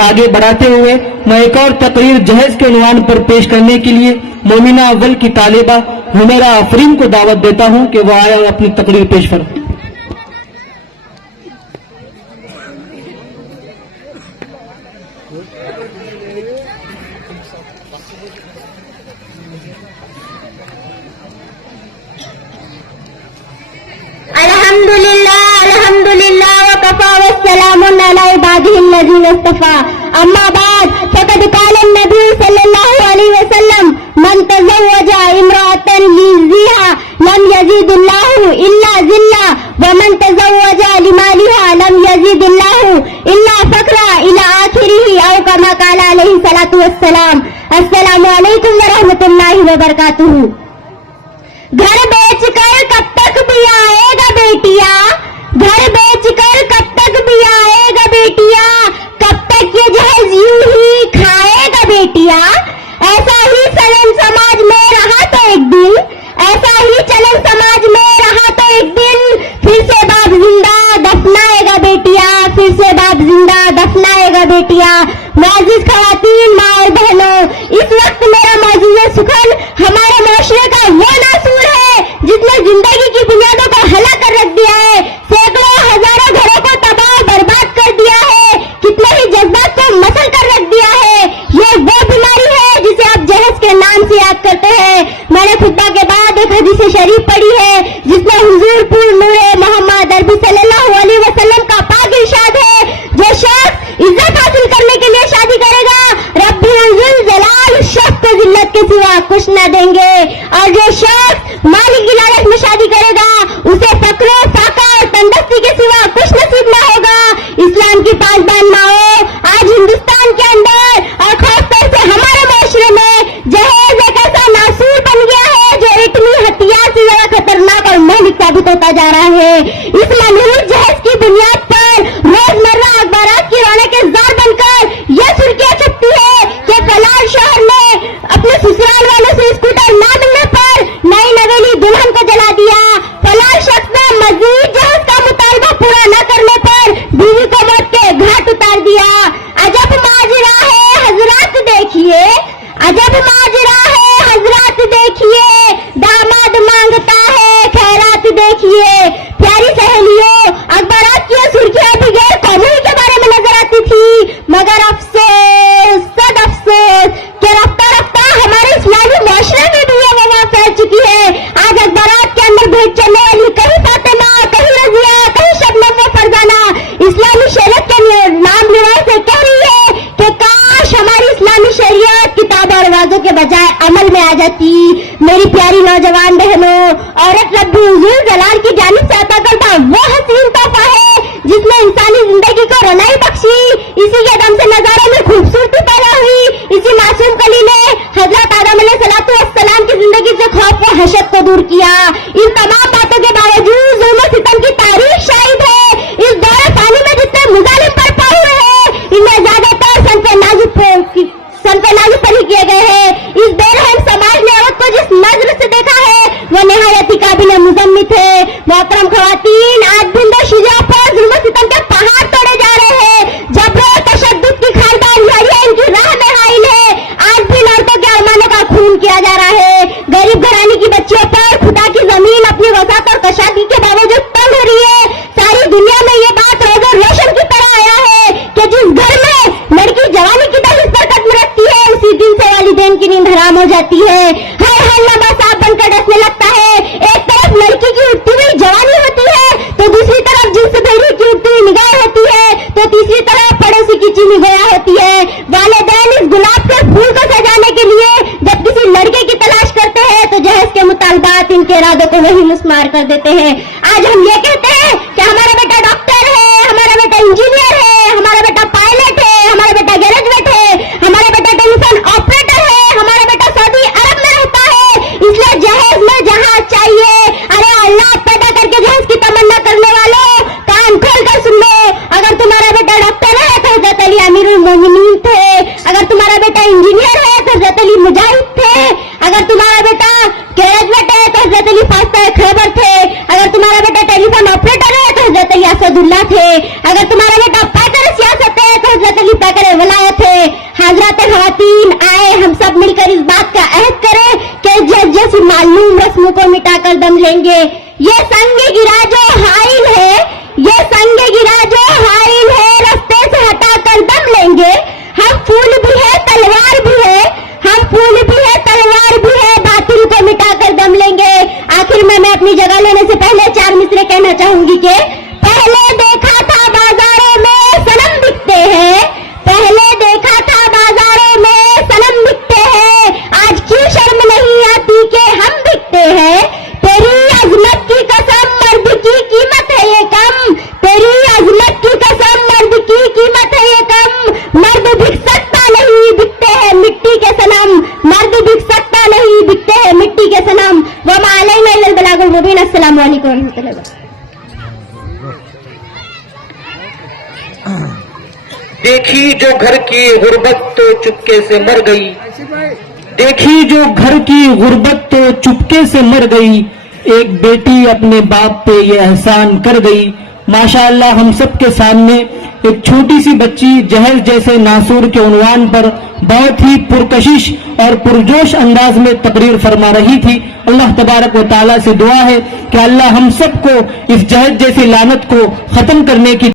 आगे बढ़ाते हुए मैं एक और तकरीर जहेज के उन्वान पर पेश करने के लिए मोमिना अव्वल की तालिबा हुमैरा आफरीन को दावत देता हूं कि वो आए और अपनी तकरीर पेश करें। अल्हम्दुलिल्लाह वकफा वस्सलामुन अला इबादिहिल्लज़ीना इस्तफा अम्मा बाद फक़द क़ाला नबी सल्लल्लाहु अलैहि वसल्लम मन तज़व्वजा इम्राअतन लिज़िहा लम यज़िदिल्लाहु इल्ला ज़िल्ला व मन तज़व्वजा लिमालिहा लम यज़िदिल्लाहु इल्ला फ़क़रा इला आखिरिही औ कमा क़ाला अलैहि सलातु वस्सलाम। अस्सलामु अलैकुम व रहमतुल्लाहि व बरकातुहू। घर बेचकर कब तक भी आएगा बेटिया, घर बेचकर कब तक भी आएगा बेटिया, कब तक ये जहेज यूं ही खाएगा बेटिया। ऐसा ही चलन समाज में रहा तो एक दिन, ऐसा ही चलन समाज में रहा तो एक दिन फिर से बाप जिंदा दफनाएगा बेटिया, फिर से बाप जिंदा दफनाएगा बेटिया। मुअज़्ज़िज़ ख़वातीन, माँ और बहनों, इस वक्त मेरा मौजूद सुखन हमारे माशरे का वो नासूर है जिसने जिंदगी की बुनियादों को हला कर रख दिया है, सैकड़ों हजारों घरों को तबाह बर्बाद कर दिया है, कितने ही जज्बात को मसल कर रख दिया है। ये वो बीमारी है जिसे आप जहेज के नाम से याद करते हैं। मैंने खुतबा के बाद एक हदीस शरीफ पढ़ी है जिसमें हुजूर पूर्ण नूरे मोहम्मद अरबी सल्लल्लाहु अलैहि वसल्लम का पाक इरशाद है, जो शख्स इज्जत हासिल करने के लिए शादी करेगा रब्बुल जलाल शख्स को जिल्लत के सिवा कुछ न देंगे, और जो शख्स मालिक की लालच में शादी करेगा उसे फक्र फाका और तंदस्ती के सिवा कुछ नसीब न होगा। इस्लाम की पासबान माओ, आज हिंदुस्तान के अंदर और खासतौर से हमारे माशरे में जहेज एक ऐसा नासूर बन गया है जो इतनी हथियार से ज्यादा खतरनाक और महलिक साबित होता जा रहा है। इस मनहूस जहेज की बुनियाद पर रोजमर्रा अखबारात की रौनक जार बनकर यह सुर्खियां छपती है कि फलां शहर में अपने ससुराल वालों से स्कूटर न मिलने पर नई नवेली दुल्हन को जला दिया, फलां शख्स ने मजीद जहेज का मुतालबा पूरा न करने पर बीवी को मौत के घाट उतार दिया। अजब माजरा है हजरात देखिए, अजब माजरा है हजरात देखिए, दामाद मांगता है खैरात देखिए। प्यारी सहेलियों, अखबारात की सुर्खियां भी गैर कौमी के बारे में नजर आती थी, मगर अफसोस सद अफसोस कि रफ्ता रफ्ता हमारे इस्लामी माशरे में भी ये वबा फैल चुकी है। आज अखबारात के अंदर भेज चलने वाली कहीं फातिमा, कहीं रजिया, कहीं शबनम व फरजाना इस्लामी शरीयत के नाम लेवाई से कह रही है कि काश हमारी इस्लामी शरीयत किताब और वाजों के बजाय अमल में आ जाती। मेरी प्यारी नौजवान बहनों, औरत रब्बुल जलाल की जानिब से अता करता वो हसीन तोहफा है जिसने इंसानी जिंदगी को रौनाई बख्शी। इसी के दम से नजारे में खूबसूरती पैदा हुई। इसी मासूम कली ने हजरत आदम अलैहिस्सलातु वस्सलाम की जिंदगी से खौफ व हशत को दूर किया। इन तमाम बातों के बावजूद जुल्म सितम की तारीख शाहिद है। इस दौरे पानी में जितने मुजालिम बरपा हुए हैं, इनमें ज्यादातर सनफे नाजुक पर ही किए गए हैं। इस बेरहम समाज ने औरत को जिस नजर से देखा है वो निहायत ही काबिल मुजम्मित है। मोहतरम खवातीन, आज बिंदो शिजा पर जुल्म सितम के पहाड़ तोड़े जा रहे हैं। जबर तशद्दुद की खानदान झाड़ियां इनकी राह में हाइल है। आज भी लड़कों के अरमानों का खून किया जा रहा है। गरीब घराने की बच्चियों पर खुदा की जमीन अपनी वसात और कशादी के बावजूद तंग हो रही है। सारी दुनिया में ये बात रोज़ रोशन की तरह आया है कि जिस घर में लड़की जवानी की दहलीज पर कदम रखती है उसी दिन से वालिदैन की नींद हराम हो जाती है। हर हाल लंबा सांप बनकर डसने लगता है। एक तरफ लड़की की उठती हुई जवानी होती है तो दूसरी तरफ जिन्स भेड़ी की उठती हुई निगाह होती है, तो तीसरी तरफ पड़ोसी की चीनी गोया होती है। वालिदैन इस गुलाब के फूल को सजाने के लिए जब किसी लड़के की तलाश करते हैं तो जहेज के मुतालबात इनके इरादों को वही मुस्मार कर देते हैं। आज हम ये कहते हैं कि हमारा बेटा डॉक्टर है, हमारा बेटा इंजीनियर है, हमारा बेटा पायलट है, हमारा बेटा ग्रेजुएट है, हमारा बेटा टेलीफोन ऑपरेटर है, हमारा बेटा सऊदी अरब में रहता है, इसलिए जहेज में जहाज चाहिए। अरे अल्लाह पैदा करके जहेज की तमन्ना करने वालों, कान खोल कर सुन लो। अगर तुम्हारा बेटा डॉक्टर है तो हज़रत अली अमीरुल मोमिनीन थे, अगर तुम्हारा बेटा इंजीनियर है तो हज़रत अली मुजाहिद थे, अगर तुम्हारा बेटा ग्रेजुएट है तो हज़रत अली फास्ता खैबर थे, अगर तुम्हारा बेटा टेलीफोन ऑपरेटर है तो हज़रत अली असदुल्लाह थे, अगर तुम्हारा बेटा पैकर सियासत है तो हज़रत अली पैकर वला حضرات خواتین آئے ہم سب مل کر اس بات کا عہد کریں کہ جیسی معلوم رسموں کو مٹا کر دم لیں گے. یہ سنگ گرا جو حائل ہے، یہ سنگ گرا جو حائل ہے، رستے سے ہٹا کر دم لیں گے. ہم پھول بھی ہے تلوار بھی ہے، ہم پھول بھی ہے تلوار بھی ہے، باطل کو مٹا کر دم لیں گے. آخر میں اپنی جگہ لینے سے پہلے 4 مصرے کہنا چاہوں گی کہ پہلے دیکھا تھا بازاروں میں صنم بکتے ہیں، پہلے دیکھا تھا بازاروں میں صنم بکتے ہیں، آج کی شرم نہیں آتی کہ ہم بکتے ہیں. تیری عظمت کی قسم مرد کی قیمت ہے یہ کم، تیری عظمت کی قسم مرد کی قیمت ہے یہ کم. مرد بک سکتا نہیں بکتے ہیں مٹی کے صنم، مرد بک سکتا نہیں بکتے ہیں مٹی کے صنم. وما علینا الا البلاغ المبین. السلام علیکم و رحمۃ اللہ وبرکاتہ. دیکھی جو گھر کی غربت تو چپکے سے مر گئی، دیکھی جو گھر کی غربت تو چپکے سے مر گئی، ایک بیٹی اپنے باپ پہ یہ احسان کر گئی. ماشاءاللہ ہم سب کے سامنے ایک چھوٹی سی بچی جہیز جیسے ناصور کے عنوان پر بہت ہی پرکشش اور پرجوش انداز میں تقریر فرما رہی تھی. اللہ تبارک و تعالیٰ سے دعا ہے کہ اللہ ہم سب کو اس جہیز جیسی لعنت کو ختم کرنے کی